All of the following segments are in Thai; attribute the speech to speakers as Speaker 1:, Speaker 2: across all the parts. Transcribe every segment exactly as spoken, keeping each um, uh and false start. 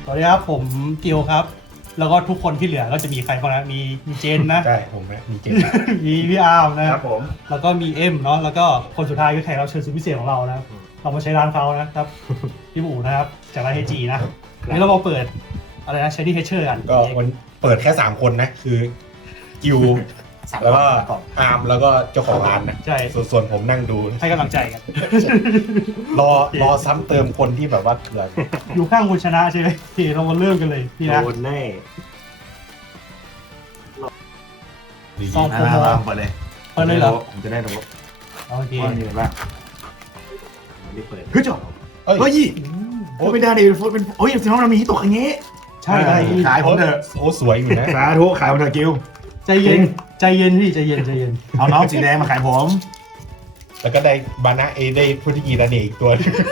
Speaker 1: สวัสดีครับผมกิวครับแล้วก็ทุกคนที่เหลือก็จะมีใครบ้างนะมีมีเจนนะ
Speaker 2: ใช่ผมนะมีเจน
Speaker 1: มีพี่อาร์มนะครับ
Speaker 3: ผม
Speaker 1: แล้วก็มีเอ็มเนาะแล้วก็คนสุดท้ายคือแขกรับเชิญสุดพิเศษของเรานะเรามาใช้ร้านเขานะครับพี่บูนะครับจากร้านเฮจีนะนี่เรามาเปิดอะไรนะใช้ที่เฮเชอร์กัน
Speaker 2: ก็มันเปิดแค่สามคนนะคือกิวแล้วก็อาร์มแล้วก็เจ้าของร้านนะ
Speaker 1: ใช่
Speaker 2: ส่วนส่วนผมนั่งดู
Speaker 1: ให้กำลังใจกัน
Speaker 2: รอรอซ้ำเติมคนที่แบบว่าเถื่อน
Speaker 1: อยู่ข้างคุณชนะใช่ไหมโอเคเรามาเริ่มกันเลยพี่นะ
Speaker 3: โดนแน่
Speaker 1: ซองโปรโม
Speaker 3: วางเปิดเลย
Speaker 1: เปิดเลยเหรอ
Speaker 3: ผมจะได้รู้
Speaker 1: โอเค
Speaker 3: ว่ามีอะไรบ้างไม่เปิด
Speaker 2: เฮ้ยจบเฮ้ย
Speaker 3: เฮ้ยโอ้ไม่ได้ดิเป็นโอ้ยสิน้องเรามีฮิตตกอย่างงี้
Speaker 1: ใช่ได้
Speaker 3: ขายผมเถอะ
Speaker 2: โอ้สวยอยู่นะ
Speaker 3: สาธุขายผมเถอะกิว
Speaker 1: ใจเย็นใจเย็นพี่ใจเย็นใจเย็น
Speaker 3: เอาน้องสีแดงมาขายผม
Speaker 2: แล้วก็ได้บานะเอได้พุทธิกีรันเอกอีกตัว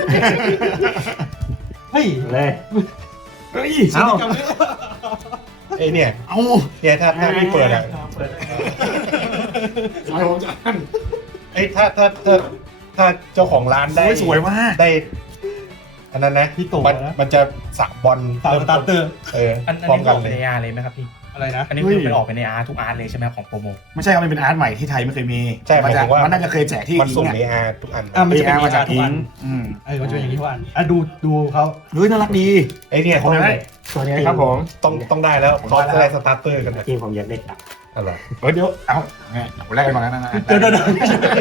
Speaker 1: เฮ้ย
Speaker 3: เลยเฮ้ย
Speaker 1: เอา
Speaker 2: ไอเนี่ย
Speaker 3: เอา
Speaker 2: เนี่ยถ้าถ้าไม่เปิดอ่ะ
Speaker 3: ขายผมจะอัน
Speaker 2: ไอยถ้าถ้าถ้าถ้าเจ้าของร้านได้
Speaker 3: สวยมาก
Speaker 2: ได้อันนั้นนะ
Speaker 1: พี่โต
Speaker 2: มัน
Speaker 1: นะ
Speaker 2: มันจะสับบอล
Speaker 1: สามสตาร์เตอร์
Speaker 2: เออ
Speaker 4: อันอัน
Speaker 2: พร้อม
Speaker 4: นี้
Speaker 2: กั
Speaker 4: อน อก
Speaker 2: เล
Speaker 4: เป็น
Speaker 2: ย
Speaker 4: เออาร์เลยไหมครับพี่
Speaker 1: อะไรนะ
Speaker 4: อันนี้คือเป็นออกเป็นเออาร์ทุกอาร์ตเลยใช่ไหมของโปรโม
Speaker 3: ไม่ใช่ครับมันเป็นอาร์ตใหม่ที่ไทยไม่เคยมี
Speaker 2: ใช่หมายถึงว่า
Speaker 3: มันน่าจะเคยแจกที่
Speaker 2: มันส่ง
Speaker 3: อิ
Speaker 2: เอง อาร์ทุกอัน
Speaker 1: อ่ะมันจะเป็น
Speaker 3: มาจาก
Speaker 1: ทุก
Speaker 3: อิ
Speaker 1: อั
Speaker 3: ง
Speaker 1: น
Speaker 3: อืม
Speaker 1: เออมันจะเป็นอย่างนี้ทุกอันอ่ะดูดูเขา
Speaker 3: เฮ้ยน่ารักดี
Speaker 2: ไอเนี่ย
Speaker 3: ผม
Speaker 2: ต้อง
Speaker 3: ได้ตัวนี้ครับผม
Speaker 2: ต้องต้องได้แล้วเขาจะได้สตาร์เตอร์กันนะ
Speaker 5: จริงผมอยากได้ตับ
Speaker 2: อะไร
Speaker 3: เฮ้ยเดี๋ยวเอาเนี่ยผมแรกกันมาแล้วนะ
Speaker 1: เดี๋ยวเดี๋ยวเดี๋ยว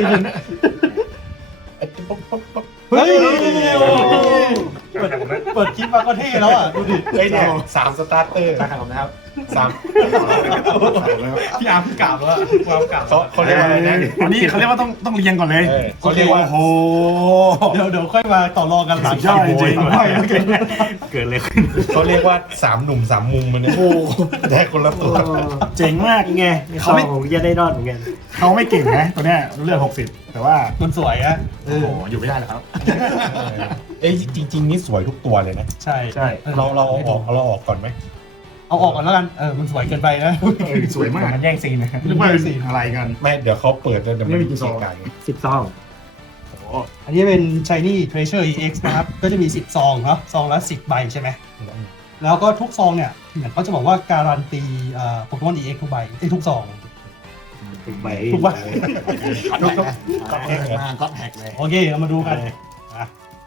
Speaker 1: เฮ้ยเปิดเปิดคลิปมาก็เท่แล้วอ่ะดูดิ
Speaker 2: ไอเนี่ยสามสตาร์เตอร์
Speaker 3: ขายผมนะครับ
Speaker 2: สาม
Speaker 1: พี่อาร์มกล่าวว่าความกล่าว
Speaker 2: เขาเขาเรียกว่าอะไรนะ
Speaker 3: อันนี้เขาเรียกว่าต้องต้องเรียงก่อนเลย
Speaker 2: เออเขาเรียกว่า
Speaker 3: โอ้โห
Speaker 1: เดี๋ยวเดี๋ยวค่อยมาต่อรองกันหลัง
Speaker 3: สุดยอดจริงๆ
Speaker 1: ใช่โอเค
Speaker 5: เกิดเลยขึ้น
Speaker 2: เขาเรียกว่าสามหนุ่มสามมุมมันเนี่ย
Speaker 3: โอ้โห
Speaker 2: ได้คนละตัว
Speaker 3: เจ๋งมาก
Speaker 5: นี่ไง
Speaker 3: เขา
Speaker 5: เขา
Speaker 3: ไม่
Speaker 5: ผมจะได้รอดเหมือนกัน
Speaker 3: เขาไม่เก่งนะตัวเนี้ยเลือดหกสิบแต่ว่า
Speaker 1: มันสวยอ่ะเอ
Speaker 3: โอ้
Speaker 1: อ
Speaker 3: โหอยู่ไม่ได้แล้วครับ
Speaker 2: เอ้ยจริง ๆ นี่สวยทุกตัวเลยนะ
Speaker 1: ใช่
Speaker 3: ใช่
Speaker 2: เราเราเอาออกเราเอาออกก่อนไหม
Speaker 1: เอาออกก่อนแล้วกันเออมันสวยเกินไปนะ
Speaker 3: เออสวยมาก
Speaker 4: มันแย่งซีนนะ
Speaker 3: นึกว่าอะไรกัน
Speaker 2: ไม่เดี๋ยวเขาเปิดแล้วเดี๋ยวมัน
Speaker 3: ไม่มีกี่ซอง
Speaker 2: เสียการ
Speaker 5: สิบซอง
Speaker 1: อันนี้เป็น Shiny Treasure อี เอ็กซ์ นะครับก็จะมีสิบซองเนาะซองละสิบใบใช่ไหมแล้วก็ทุกซองเนี่ยเหมือนเขาจะบอกว่าการันตีเอ่อโปเกมอน อี เอ็กซ์ ทุกใบไอ้ยทุกซอง
Speaker 5: ทุกใบ
Speaker 1: ทุกใบ
Speaker 3: ก็แท็กมาก็แท็กเลย
Speaker 1: โอเคเรามาดูกันอ่ะ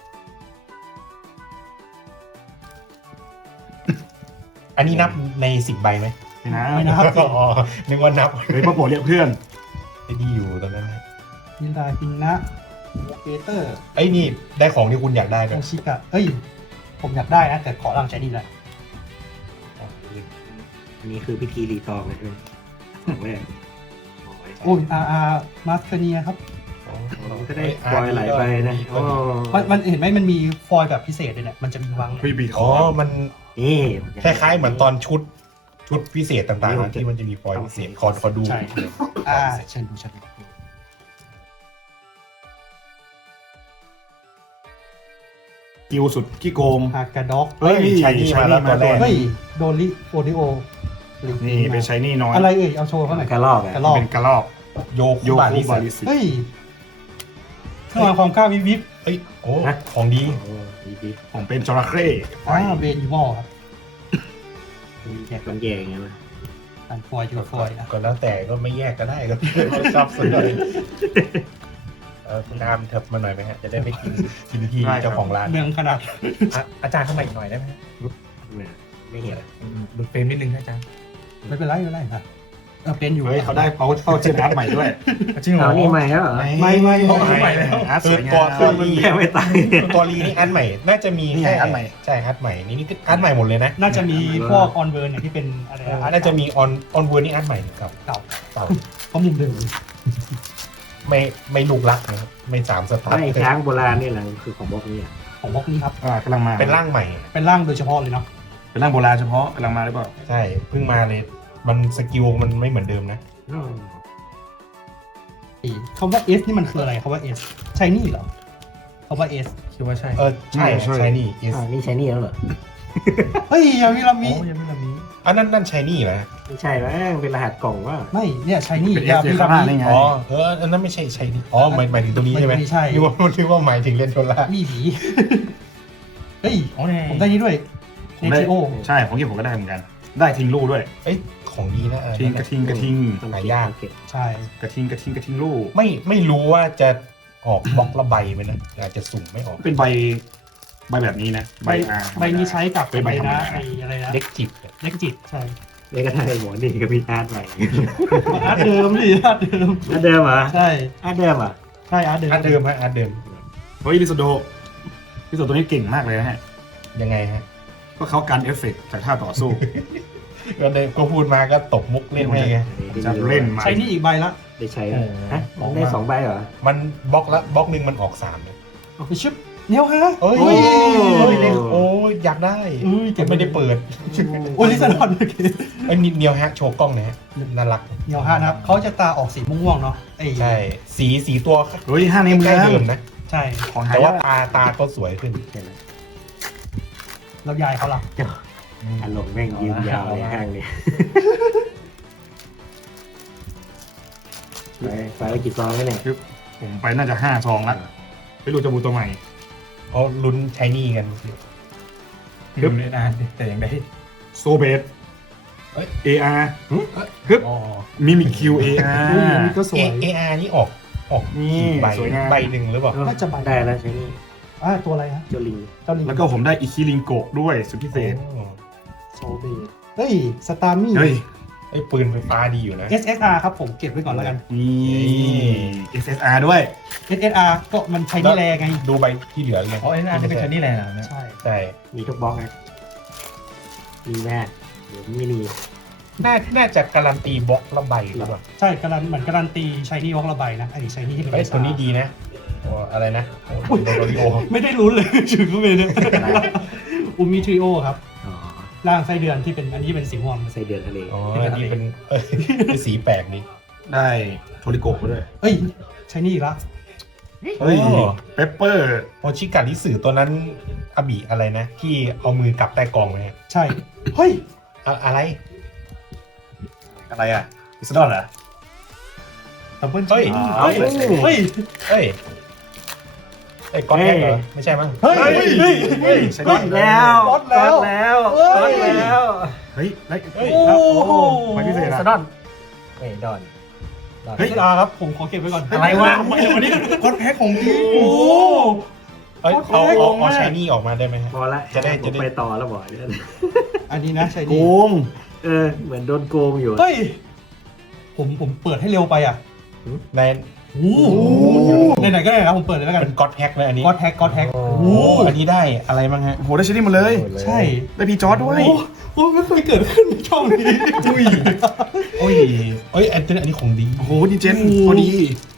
Speaker 2: อันนี้นับในสิบใบไหม
Speaker 3: นี่นะ
Speaker 1: ไม่นะครับ
Speaker 2: อ๋อนึกว่านับ
Speaker 3: เฮ้ยพ่อโปรเรียกเพื่อน
Speaker 2: ไอ้ดีอยู่ตอนนั้นนะ
Speaker 1: มินดาคินนะเกเตอร์
Speaker 2: ไอ้นี่ได้ของที่คุณอยากได้
Speaker 1: โอ
Speaker 2: ด้วย
Speaker 1: ชิกะเอ้ย ผมอยากได้นะ แต่ขอร่างใช้นี่แหละ
Speaker 5: อันนี้คือพิธีรีตองเลยใช่ไหมของแรก
Speaker 1: โอ้ยอาอามาสเตเนียครับ
Speaker 5: ก็ได้ปล่อยไหลไปนะโอ้
Speaker 1: มันมันเห็นไหมมันมีฟอยล์แบบพิเศษเลยเนี่ยมันจะมีวาง
Speaker 3: พี่บีค
Speaker 2: อ๋
Speaker 3: อ
Speaker 2: อ มัน
Speaker 5: นี่
Speaker 2: คล้ายๆเหมือนตอนชุดชุดพิเศษต่างๆนะที่มันจะมีฟอยล์พิเศษขอขอดู
Speaker 1: ใช่อ่าเชิญดูเชิญดู
Speaker 3: กิวสุดขี้โกง
Speaker 1: ฮากาด็อก
Speaker 3: เฮ้ย
Speaker 2: ใช้นี่มาแล้วตัวแรก
Speaker 1: เฮ้ย โดริโอริโอ
Speaker 3: นี่เป็นชายนี่น้อย
Speaker 1: อะไรเอ่ย เอาโชว์เขาหน่อย
Speaker 5: กระลอกอ่ะ
Speaker 1: กระลอก
Speaker 3: เป็นกระรอก
Speaker 2: โย
Speaker 3: โย
Speaker 2: คุบา
Speaker 3: คุ
Speaker 2: ริ
Speaker 3: บา
Speaker 2: ส
Speaker 3: ริสิ
Speaker 1: เฮ้ยเครื่องรางความกล้าวิบวิบ
Speaker 2: เอ้ยโอ้ของดี
Speaker 5: โอ้ดีดี
Speaker 3: ผมเป็นจระเข้ไฟ
Speaker 1: อ่าเบนยูมอลครับ
Speaker 5: แยกกันแย่อย่างเงี้ยมั้ย
Speaker 1: อันฟอยจูฟอยนะ
Speaker 2: ก็แล้วแต่ก็ไม่แยกก็ได้ก็ชอบสุดเลยเออคุณอามเถิบมาหน่อยไหมฮะ จะได้ไม่กินกินที่เจ้าของร้าน
Speaker 1: เมืองขนาด
Speaker 4: อ่ะอาจารย์เข้ามาอีกหน่อยได้ไหม
Speaker 5: เนี่ยไม่เห็น
Speaker 4: อืมดูเฟรมนิดนึงนะอาจารย์
Speaker 1: ไม่เป็นไรไม่เป็นไรนะเออเป็นอยู่
Speaker 3: เฮ้ยเขาได้เขาเข้าเจนอาร์ตใหม่ด้วย
Speaker 4: จริงเหรอ
Speaker 5: เอานี่ใหม่แล้วเหรอ
Speaker 1: ไม่ไม่
Speaker 3: โอ้
Speaker 1: ไม่
Speaker 3: ใหม่แล้วอาร์ตสวยงาม
Speaker 2: ตัวตัวรี
Speaker 5: แค่ไม่ตาย
Speaker 2: ตัวรีนี่อันใหม่ น่าจะมี
Speaker 3: นี่ไง
Speaker 2: แค่
Speaker 3: อันใหม่
Speaker 2: ใช่อันใหม่นี่นี่อันใหม่หมดเลยนะ
Speaker 1: น่าจะมีพวกออนเวิร์นเนี่ยที่เป็นอะไรนะ
Speaker 2: น่าจะมีออนออนเวอร์นี่อันใหม่ครับ
Speaker 1: เก่า
Speaker 2: เต่า
Speaker 1: เพราะมุมเดิม
Speaker 2: ไม่ไม่ลูกรักนะครับไม่สามสตาร์
Speaker 5: ไอ้ช้างโบราณนี่แหละคือของพวกนี้อ่ะ
Speaker 1: ของพวกนี้ครับ
Speaker 3: อ่ากำลังมา
Speaker 2: เป็นร่างใหม่
Speaker 1: เป็นร่างโดยเฉพาะเลยเนาะ
Speaker 3: เป็นร่างโบราณเฉพาะกำลังมาหรือเปล่า
Speaker 2: ใช่เพิ่งมาเลยมันสกิลมันไม่เหมือนเดิมนะ
Speaker 5: อืม
Speaker 1: คำว่า S นี่มันคืออะไรคำว่า S ใช่นี่เหรอคำว่า S
Speaker 4: คิดว่าใช่
Speaker 2: เออใช่ใช่นี่
Speaker 5: อ่านี่ใช้นี่แล้วเหรอ
Speaker 1: เฮ้ยยามิรามิ
Speaker 4: โอ้ยังไม่ละมี
Speaker 2: อันนั้นนั่นใช่นี่นะ
Speaker 5: ไม่ใช่แล้วเป็นรหัสกล่องว่า
Speaker 1: ไม่เนี่ยใช่นี่
Speaker 3: เป็นเอย
Speaker 1: า
Speaker 3: สเอ
Speaker 1: มิ
Speaker 3: ข้า
Speaker 1: ราง
Speaker 3: หน้า
Speaker 1: มิ
Speaker 3: นี่ไง
Speaker 2: อ๋อเอออันนั้นไม่ใช่ใช่นี่อ๋อหมายหมายถึงตัวนี้ใช่ไหม
Speaker 1: ไม่ใช่
Speaker 2: นึกว่านึกว่าหมายถึงเล่นโทรละ
Speaker 1: มีผีเฮ้ย
Speaker 4: โอ้เนี่ย
Speaker 1: ผมได้นี้ด้วย
Speaker 3: ผมได้
Speaker 1: เอทีโอ
Speaker 3: ใช่ของเก็บผมก็ได้เหมือนกัน ได้ทิ้งลูกด้วย
Speaker 2: เอ้ยของดีนะเออ
Speaker 3: ทิ้งกระทิงกระทิง
Speaker 2: หายาก
Speaker 5: เก็บ
Speaker 1: ใช่
Speaker 3: กระทิงกระทิงกระทิงลูก
Speaker 2: ไม่ไม่รู้ว่าจะออกบล็อกละใบไหมนะอาจจะสุ่มไม่ออก
Speaker 3: เป็นใบใบแบบนี้นะ
Speaker 1: ใบ
Speaker 3: อาร์
Speaker 1: ใบนี้ใช้กับ
Speaker 3: เป็นใบธรรม
Speaker 1: นะ
Speaker 3: ดา
Speaker 1: ไออะไรนะ
Speaker 2: เด็กจิบเนี่ย
Speaker 1: เล็กจิตใช่
Speaker 5: เลยก็ได้หมอนี่ก็มีอาร์ตใหม่
Speaker 1: อาร์ตเดิมดิอาร์ตเดิม
Speaker 5: อาร์ตเดิมเหรอ
Speaker 1: ใช่
Speaker 5: อาร์ตเดิมเหรอ่ะ
Speaker 1: ใช่อาร์ตเดิม
Speaker 2: อาร์ตเดิมฮะอาร์ตเดิม
Speaker 3: เฮ้ยลิซโดลิซโดตัวนี้เก่งมากเลยนะฮะ
Speaker 2: ยังไงฮะ
Speaker 3: ก็เขาการเอฟเฟกต์จากท่าต่อสู้
Speaker 2: ก็ได้ก็พูดมาก็ตบมุกเล่นไม่ไง
Speaker 3: จะเล่นไหม
Speaker 1: ใช้นี่อีกใบละ
Speaker 5: ได้ใช้
Speaker 2: โอ้
Speaker 5: ฮะมันได้สองใบเหรอ
Speaker 2: มันบล็อกละบล็อกหนึ่งมันออกสามเลย
Speaker 1: เอาไปชิปเนี้ยวฮะ
Speaker 2: เอ้ย
Speaker 1: โอ้ย
Speaker 2: เอ้ยเนี่ยโอ้ยอยากได้
Speaker 1: อุ้ยเก็บ
Speaker 2: ไม่ได้เปิด
Speaker 1: โอ้ยลิซาดอนโอเค
Speaker 2: ไอ้ยเนียวฮะโชว์กล้องหนะฮะน่ารัก
Speaker 1: เนียวฮะนะครับเขาจะตาออกสีม่วงๆเนาะไอ้
Speaker 2: ใช่สีสีตัว
Speaker 3: เฮ้ยห้าในเมื
Speaker 2: ใกล้
Speaker 3: อง
Speaker 2: เดิมนะ
Speaker 1: ใช่
Speaker 3: ของหา
Speaker 2: แต่
Speaker 3: ยา
Speaker 2: ว่าก ตาตาก็สวยขึ้น
Speaker 1: แล้วยายเขาล่ะ
Speaker 5: อารมณ์แม่งยืนยาวเลยห้างเนี่ยไปไปแล้วกี่ซองแล้วเนี่ย
Speaker 3: ผมไปน่าจะห้าซองละไปดูจมูกตัวใหม่
Speaker 2: เขาลุ้นใช้นี่กัน
Speaker 4: คือในอาร์แต่อย่างใด
Speaker 3: โซเบส
Speaker 2: เอ้ย
Speaker 3: เออาร์ฮึบ
Speaker 2: อ๋อ
Speaker 3: มิมิคิวเออาร์
Speaker 1: อุ้ยอันนี้ก็สว
Speaker 2: เอย เออาร์นี่ออกออก
Speaker 3: นี่
Speaker 2: กี่ใบ
Speaker 3: สวยงาม
Speaker 2: ใบหนึ่งหรือเปล่า
Speaker 1: น่าจะใบ
Speaker 5: ได้แล้วใช่นี่
Speaker 1: อ่าตัวอะไรฮะ
Speaker 5: เจ้าลิง
Speaker 1: เจ้าลิง
Speaker 3: แล้วก็ผมได้อิคิริงโกะด้วยสุดพิเศษ
Speaker 2: อ๋อ
Speaker 1: โซเบตเฮ้ยสตาร์มี่
Speaker 3: เฮ้ย
Speaker 2: ไอ้ปืนไฟฟ้าดีอยู่นะ
Speaker 1: เอส เอส อาร์ ครับผมเก็บไว้ก่อนแล้วกัน
Speaker 3: นี่ เอส เอส อาร์ ด้วย
Speaker 1: เอส เอส อาร์ ก็มันใช้นี่แรงไง
Speaker 2: ดูใบที่เหลือเลย
Speaker 4: อ๋อไอ้นั่นจะเป็นชันนี่แหละนะ
Speaker 1: ใช่
Speaker 2: ใช่
Speaker 5: มีทุกบล็อกนะมีแม่เดี๋ยวไม่มี
Speaker 2: น่าน่าจะการันตีบล็อกละใบหรือเปล่า
Speaker 1: ใช่การันเหมือนการันตีใช้นี่วอกระบายนะไอ้ใช้นี่ที่เป็น
Speaker 2: ไอ้ย
Speaker 1: เอส
Speaker 2: ตัว
Speaker 1: อาร์
Speaker 2: นี้ดีนะโอ้อะไรนะโอ้โดโรริโอ
Speaker 1: ไม่ได้ลุ้นเลย ถึงก็เป็นเนี่ยอูมิทริโอครับ
Speaker 5: อ๋อ
Speaker 1: ร่างไส้เดือนที่เป็นอันนี้เป็นสีม่วง
Speaker 5: ไส้เดือนทะเล
Speaker 2: อ๋ออันนี้เป็นเอ้ยเป็นสีแปลกนี่
Speaker 3: ได้โทริโกะมาด้วย
Speaker 1: เอ้ยใช้นี่อีกละ
Speaker 3: เฮ้ย
Speaker 2: โอ้
Speaker 3: เปปเปอร์
Speaker 2: โอชิกาลิสึตัวนั้นอาบิอะไรนะ ที่เอามือกลับใต้กองไหมฮะ
Speaker 1: ใช่เฮ้ย
Speaker 2: อะอะไร
Speaker 3: อะไรอ่ะอิสดอนเหรอ
Speaker 1: ดับเบิล
Speaker 2: เฮ้ย
Speaker 1: เฮ้ยเฮ้ย
Speaker 2: เอ้ยไอ้ยก๊อตแฮกเหรอไม่ใช่มั้ง
Speaker 1: เฮ้ยเฮ้ยเฮ้ย
Speaker 3: ใช่
Speaker 5: แล้ว
Speaker 1: ลดแล้ว
Speaker 5: ลดแล้ว
Speaker 1: เฮ้ย
Speaker 5: ลดแล้ว
Speaker 3: เฮ้ยแล้ว
Speaker 2: เฮ้ย
Speaker 3: แล้ว
Speaker 1: โอ้โห
Speaker 3: ไม่พิเศษ
Speaker 5: ส
Speaker 3: อ่ะ
Speaker 5: ดอนเฮ้ยดอนดอน
Speaker 3: เฮ้
Speaker 1: เอย สอาร์ครับผมขอเก็บไว้ก่อน
Speaker 5: อะไรวะ
Speaker 3: วันนี้คอนแพ็คของจริง
Speaker 1: โอ้โห
Speaker 2: เอ้ยเอาเอาเอาชายนี่ออกมาได้ไหมฮะ
Speaker 5: พอละ
Speaker 2: จะได้
Speaker 5: ผม
Speaker 2: จะได้
Speaker 5: ไปต่อแล้วบอกเนี่ย
Speaker 1: อันนี้นะใช้
Speaker 3: โก
Speaker 1: นี่
Speaker 3: ง
Speaker 5: เออเหมือนโดนโกงอยู่
Speaker 1: เฮ้ยผมผมเปิดให้เร็วไปอ่ะ
Speaker 2: ใน
Speaker 1: โอ้โหไหนๆก็ได้นะผมเปิดเลยแล้วกัน
Speaker 2: เป็นก๊อตแฮกนะอันนี้
Speaker 1: ก็อดแท็กก็อดแท็ก
Speaker 2: โอ้
Speaker 1: โอ้
Speaker 2: โห
Speaker 1: โห
Speaker 2: อันนี้ได้อะไรบ้างฮะ
Speaker 3: โอ้โหได้ชิ้นนี้หมดเลย
Speaker 1: ใช่
Speaker 3: ได้พีจอร์ดด้วย
Speaker 1: โอ้โหไม่เคยเกิดขึ้นในช่องนี้
Speaker 2: อุ้ยโอ้ยเอ้ยอันนี้อันนี้ของดี
Speaker 3: โอ้โหดีเจนพอดี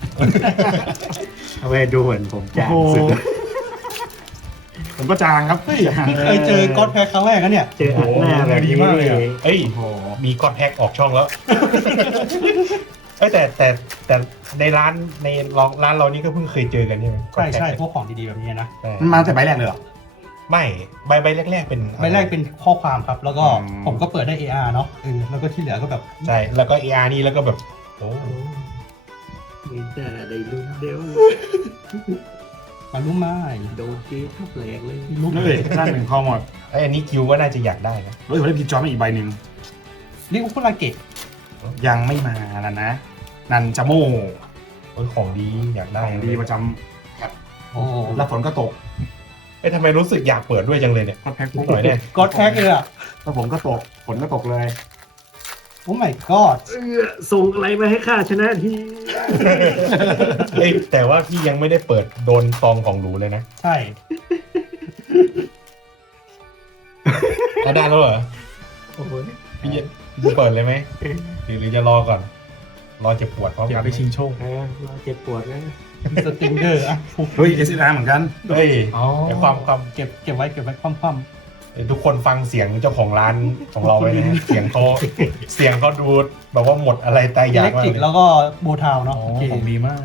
Speaker 5: ทำไมดูเหมือนผมจาง
Speaker 3: โอ้โห
Speaker 5: สุด
Speaker 3: ผมก็จางครับ
Speaker 1: เฮ้ยเพิ่งเคยเจอก็อดแท็กครั้งแรกนะเนี่ย
Speaker 5: เจออัดหน้าแบบ
Speaker 2: ดี
Speaker 5: นี้
Speaker 2: มากเลยอะ
Speaker 5: นี่
Speaker 2: เอ้ย
Speaker 3: โอ้โห
Speaker 2: มีก๊อตแฮกออกช่องแล้ว เอ้ยแต่แต่แต่ในร้านในร้านร้านเรานี่ก็เพิ่งเคยเจอกันใช่ไหม
Speaker 1: ใช่ใช่พวกของดีๆแบบนี้นะ
Speaker 2: ใช่
Speaker 3: มันมาแต่ใบแรกเลยเหรอ
Speaker 2: ไม่ใบใบแรก ๆ เป็น
Speaker 1: ใบแรกเป็นข้อความครับ แล้วก็
Speaker 3: อืม
Speaker 1: ผมก็เปิดได้ เอ อาร์ เนาะเออแล้วก็ที่เหลือก็แบบ
Speaker 2: ใช่แล้วก็ เอ อาร์ นี่แล้วก็แบบโอ้
Speaker 5: มีแต่ได้ลุ้นเดียว
Speaker 1: มารู้ไหม
Speaker 5: โดนเกทับแหลกเลย
Speaker 1: รู้
Speaker 3: เฮ้ยด้านหนึ่งพอหมด
Speaker 2: ไอยอันนี้คิวก็น่าจะอยากได้นะ
Speaker 3: เฮ้ยผมได้พีจอร์ดมาอีกใบหนึ่ง
Speaker 1: นี่อุคุราเกะ
Speaker 3: ยังไม่มาแล้วนะ นันจาโม
Speaker 2: โอ้ยของดีอยากได้
Speaker 3: ของดีประจ
Speaker 1: โอ้
Speaker 3: ำแล้วฝนก็ตก
Speaker 2: เอ้ยทำไมรู้สึกอยากเปิดด้วยจังเลยเนี่ย
Speaker 3: คอนแพ็ค
Speaker 2: นิดหน่อยเนี่ย
Speaker 1: ก็อดแท็กเลยอ่ะ
Speaker 3: แล้วผมก็ตกฝนก็ตกเลย
Speaker 1: โอ้ my god
Speaker 5: เออส่งอะไรมาให้ข้าชนะที
Speaker 2: เอ้ยแต่ว่าพี่ยังไม่ได้เปิดโดนซองของหรูเลยนะ
Speaker 1: ใช่
Speaker 2: เอาได้แล้วเหรอ
Speaker 5: โอ้โห
Speaker 2: พี่จะพี่เปิดเลยไหมหรือหรือจะรอก่อน รอเจ็บปวดพร้อม
Speaker 4: อย่า
Speaker 2: กัน
Speaker 4: ไปชิงโชค
Speaker 5: เออเราเจ็บปวดนะ
Speaker 1: สติงเกอร์อ่ะ
Speaker 3: เฮ้ยเอสอาร์เหมือนกัน
Speaker 2: เฮ้ย
Speaker 4: อ๋อ
Speaker 2: ไอ้ความความ
Speaker 1: เก็บเก็บไว้เก็บไว้คว่ำ
Speaker 2: ทุกคนฟังเสียงเจ้าของร้านของเราไว้นะฮะเสียงเขาเสียงเขาดูแบบว่าหมดอะไรตาย
Speaker 1: ๆ
Speaker 2: อยา
Speaker 1: เล็
Speaker 2: ก
Speaker 1: ก
Speaker 2: มาก
Speaker 1: ติก
Speaker 2: เลย
Speaker 1: แล้วก็โบทาว
Speaker 4: อ๋
Speaker 1: เนาะ
Speaker 4: อ
Speaker 1: โอเค
Speaker 4: ของดีมาก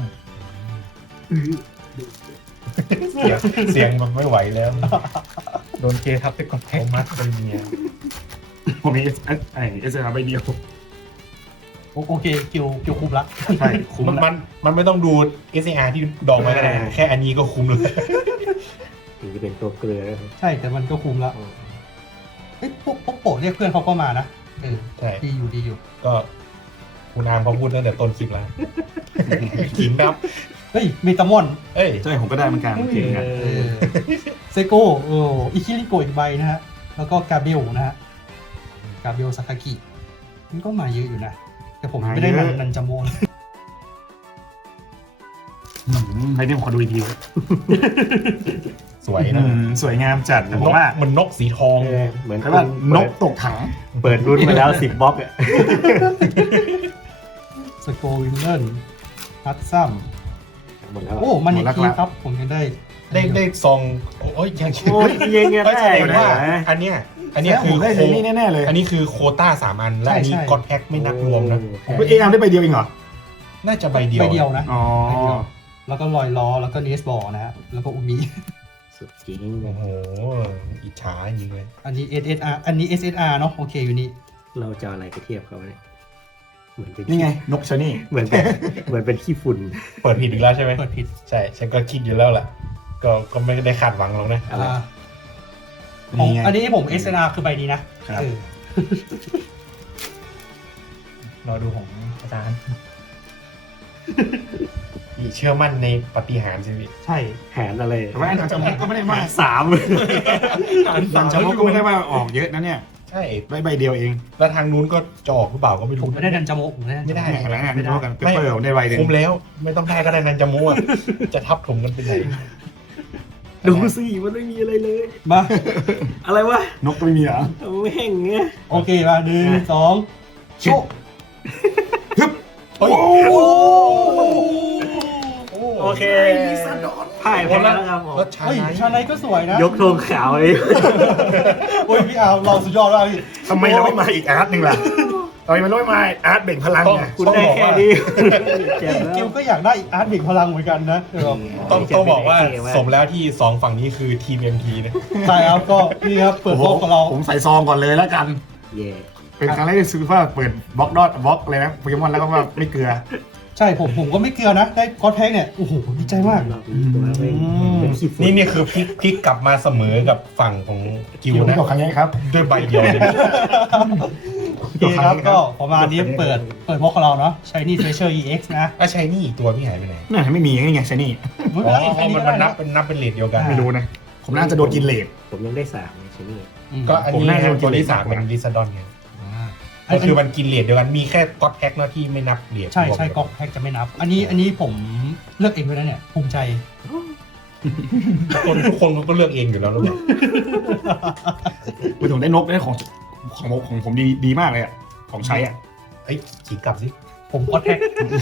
Speaker 2: เสียงเสียงแบบไม่ไหวแล้ว
Speaker 4: โดนเกทับไปก่อนแท็
Speaker 2: เขา
Speaker 4: ก
Speaker 2: มัดเป็นเมีย
Speaker 3: ผมมีเอสไอเอสอาร์ใบเดียว
Speaker 1: โอโอเคคิวคิวคุมละ
Speaker 3: ใช่คุ้ม
Speaker 2: มัน
Speaker 3: ละ
Speaker 2: มันมันไม่ต้องดู เอส อาร์ ที่ดองไว้ก็ได้แค่อันนี้ก็คุ้มเลย
Speaker 5: ถึงจะเป็นตัวเกลือนะครับ
Speaker 1: ใช่แต่มันก็คุมละฮ้ยพวกพวกโปะเรียกเพื่อนเขาก็มานะเออ
Speaker 2: ใช่
Speaker 1: ดีอยู่ดีอยู่
Speaker 2: ก็คุณอามเขาพูดตั้งแต่ต้นคลิปแล้วขิงครับ
Speaker 1: เฮ้ยเมตามอน
Speaker 2: เอ้ย
Speaker 3: ใช่ผมก็ได้เหมือนกันโอเคเหมือนกัน
Speaker 1: เออเซโกโอ้อิคิริโกอีกใบนะฮะแล้วก็กาเบลนะฮะกาเบลซากากิมันก็มาเยอะอยู่นะแต่ผมไม่ได้นันนันจาโมน
Speaker 3: อืมให้นี่ผมขอดูอีกที
Speaker 2: สวย
Speaker 3: อื
Speaker 2: นะ
Speaker 3: มสวยงามจัดแต่
Speaker 2: น
Speaker 3: ผ
Speaker 2: ก
Speaker 3: มว่า
Speaker 2: มันนกสีทอง
Speaker 5: เออเหมือน
Speaker 3: เขา
Speaker 5: คุ
Speaker 3: ว่า
Speaker 5: ณ
Speaker 3: นกตกถัง
Speaker 5: เปิดรุ่นมาแล้วสิบบล็อกอ่ะ
Speaker 1: สโกวินเลนฮัตซัม
Speaker 5: หมดแล้ว
Speaker 1: โอ้มันอีกทีครับ ผมยังได้
Speaker 2: ได้ได้ซองโอ้ยยัง
Speaker 5: โอ้ยยังไง
Speaker 2: ก็แส
Speaker 5: ได้
Speaker 2: ดง
Speaker 5: นะ
Speaker 2: ว่าอันเนี้ยอันเนี้ย
Speaker 3: ผ
Speaker 2: คือ
Speaker 3: มได้
Speaker 2: โค
Speaker 3: ใช้นี่แน่ๆเลย
Speaker 2: อันนี้คือโควต้าสามอัน และอันนี้ก็อดแพ็กไม่นับรวมนะ
Speaker 3: เออาร์ได้ใบเดียวเองเหรอ
Speaker 2: น่าจะใบเดียว
Speaker 1: ใบเดียวนะ
Speaker 3: อ๋อ
Speaker 1: ใบเดียวแล้วก็ลอยล้อแล้วก็เนสบอลนะฮะแล้วก็อุมิ
Speaker 5: สุดจริง
Speaker 2: โอ้โหอิจฉาจริงเลย
Speaker 1: อันนี้ เอส เอส อาร์ อันนี้ เอส เอส อาร์ เนาะโอเคอยู่นี่
Speaker 5: เราจะเอาอะไรไปเทียบเขาเนี่ยเหมือนเป็น
Speaker 3: นี่ไงนกชานี่
Speaker 5: เหมือนเป็นเหมือนเป็นขี้ฝุ่น
Speaker 2: เปิดผิดอีกแล้วใช่ไหม
Speaker 1: เปิดผิด
Speaker 2: ใช่ฉันก็คิดอยู่แล้วแหละก็ก็ไม่ได้คาดหวังหรอกนะ
Speaker 5: อะไร
Speaker 1: อ่าของ
Speaker 3: นี่ไง
Speaker 1: อันนี้ผม เอส เอส อาร์ คือใบนี้นะครับ เออ
Speaker 4: รอดูของอาจารย์
Speaker 2: อีเชื่อมั่นในปาฏิหาริย์ใช่ไหม
Speaker 1: ใช่
Speaker 5: แผนอะไร
Speaker 3: แต่ว่าอันนั้นจะมกก็ไม่ได้ว่า
Speaker 5: สาม
Speaker 3: อันจะมกก็ไม่ได้ว่าออกเยอะนะเนี่ย
Speaker 2: ใช่
Speaker 3: ได้ใบเดียวเอง
Speaker 2: แล้วทางนู้นก็จะออกหรือเปล่าก็ไม่
Speaker 1: ผ
Speaker 2: รู้
Speaker 1: มไม่ได้ดันจาโมผมไม่ได้ดัน
Speaker 2: ไม่ได้
Speaker 1: จาโ
Speaker 3: อะไรนะนี่เท่ากันเปเปอร์ผมได้ใบเดียว
Speaker 2: คุ้มแล้ว ไม่ต้องได้ก็ได้นันจะมั่ว จะทับถมกันไปไหน
Speaker 5: ดูสิมันไม่มีอะไรเลย
Speaker 1: มา
Speaker 5: อะไรวะ
Speaker 3: นกก็ไม่มีเหรอ
Speaker 5: แม่งเงี้ย
Speaker 1: โอเคมาหนึ่งสองโชว์
Speaker 3: ฮึบ
Speaker 2: เฮ้ย
Speaker 5: โอเคพ่ายแพ้แล้วครับผม
Speaker 2: แล้วชา
Speaker 1: เฮ้ย
Speaker 2: ไน
Speaker 1: ชาไนก็สวยนะ
Speaker 5: ยกธงขาวเลย
Speaker 1: โอ้ยพี่อาวเราสุดยอดมากพี่
Speaker 3: ทำไมเราไม่มาอีกอาร์ตหนึ่งล่ะทำไมมันไม่มาอาร์ตเบ่งพลังไง
Speaker 5: คุณได้แค่นี้เจ็บแล้ว
Speaker 1: กิวก็อยากได้อีกอาร์ตบิ๊กพลังเหมือนกันนะเออ
Speaker 2: ต้องต้องบอกว่าสมแล้วที่สองฝั่งนี้คือทีมเอ็มทีนะ
Speaker 1: ใช่ครับก็นี่ครับเปิดบล็อกของเรา
Speaker 3: ผมใส่ซองก่อนเลยแล้วกัน
Speaker 5: เย่
Speaker 3: เป็นครั้งแรกที่ซื้อว่าเปิดบล็อกดอทบล็อกเลยนะโปเกมอนแล้วก็ว่าไม่เกลือ
Speaker 1: ใช่ผมผมก็ไม่เกลียวนะ ได้ก็อดแพ็กเนี่ยโอ้โหดีใจมาก
Speaker 5: รอบนี้ตัวแม่งเป็นขี้ฝุ่น
Speaker 2: นี่นี่คือพลิกพลิกกลับมาเสมอกับฝั่งของกิว
Speaker 3: ผม
Speaker 2: นะ
Speaker 3: บอกครั้งนี้ครับ
Speaker 2: ด้วยใบเดียวเลย
Speaker 1: โอเคครับก็ประมาณนี้เปิดเปิดบล็อกของเราเนาะ Shiny Treasure อี เอ็กซ์ นะ
Speaker 2: อ่ะใช้นี่อีกตัวพี่หายไปไหน
Speaker 3: น่าจะไม่มีนี่ไงใช่นี่
Speaker 2: อ๋อมันมันนับเป็นนับเป็นเลทเดียวกัน
Speaker 3: ไม่รู้นะ ผมน่าจะโดนกินเลท
Speaker 5: ผมยังได้สามเลยใช่ไหม
Speaker 2: ก็อัน
Speaker 3: ผม
Speaker 2: นี้
Speaker 3: น่าจะ
Speaker 2: ตัวที่
Speaker 3: กินเลท
Speaker 2: สามเป็น
Speaker 3: มากกว่า
Speaker 2: ลิซาดอนไง
Speaker 1: อั
Speaker 2: ก็
Speaker 1: น
Speaker 2: คือมันกินเลทเดียวกันมีแค่ก็อดแพ็กเนาะที่ไม่นับเลท
Speaker 1: ใช่ใช่ก็อดแพ็กจะไม่นับ อันนี้อันนี้ผมเลือกเองด้วยนะเนี่ยภูมิใจ
Speaker 2: คนทุกคนเขาก็เลือกเองอยู่แล้วหรือเปล่า
Speaker 3: ไปถึงได้นกได้ของของของผมดีดีมากเลยอ่ะของใช้อ่ะ
Speaker 2: เอ้ยขี่กลับสิ
Speaker 1: ผมก็อดแพ็ก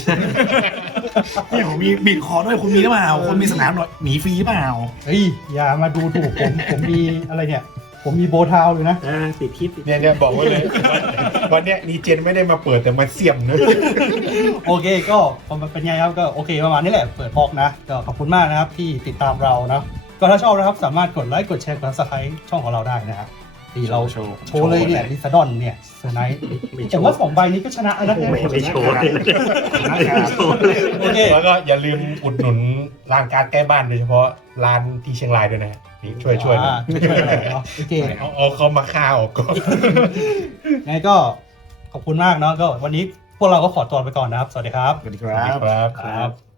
Speaker 3: นี่ผมมีบีดคอด้วยคุณมีหรือเปล่าคุณมีสนามหน่อยหนีฟรีเปล่า
Speaker 1: เฮ้ยอย่ามาดูถูกผมผมมีอะไรเนี่ย ผมมีโบว์ทาวน์อยู่นะ
Speaker 5: อ่าติดทิป
Speaker 2: เนี่ยเนี่ยบอกไว้เลย วันเนี้ยนีเจนไม่ได้มาเปิดแต่มาเสียมเนอะ
Speaker 1: โอเคก็พอมันเป็นไงครับก็โอเคประมาณนี้แหละเปิดบล็อกนะก็ขอบคุณมากนะครับที่ติดตามเรานะก็ถ้าชอบนะครับสามารถกดไลค์กดแชร์กด ซับสไครต์ช่องของเราได้นะครับดีเรา
Speaker 3: โชว์
Speaker 1: โชว์เลยเนี่ยลิซาดอนเนี่ยสไนท์
Speaker 5: ไม่โช
Speaker 1: ผม
Speaker 5: ว์
Speaker 1: ว่าสองใบนี้ก็ชนะแล้วนะ
Speaker 5: ไม่ไม่โชว์เลยนะไม่โชว์เลย
Speaker 1: โอเค
Speaker 2: แล้วก็อย่าลืมอุดหนุนร้านการ์ดใกล้บ้านโดยเฉพาะร้านที่เชียงรายด้วยนะฮะนี่ช่วยช่วยหน่อย
Speaker 1: อ่าช่วยๆหน่อยเนาะโอเค
Speaker 2: เอาเอาเขามาฆ่าออกก่อน
Speaker 1: งั้นก็ขอบคุณมากเนาะก็วันนี้พวกเราก็ขอตัวไปก่อนนะครับ สวัสดีครับ
Speaker 3: สวัสดีครับ
Speaker 2: ครับ
Speaker 1: ครับ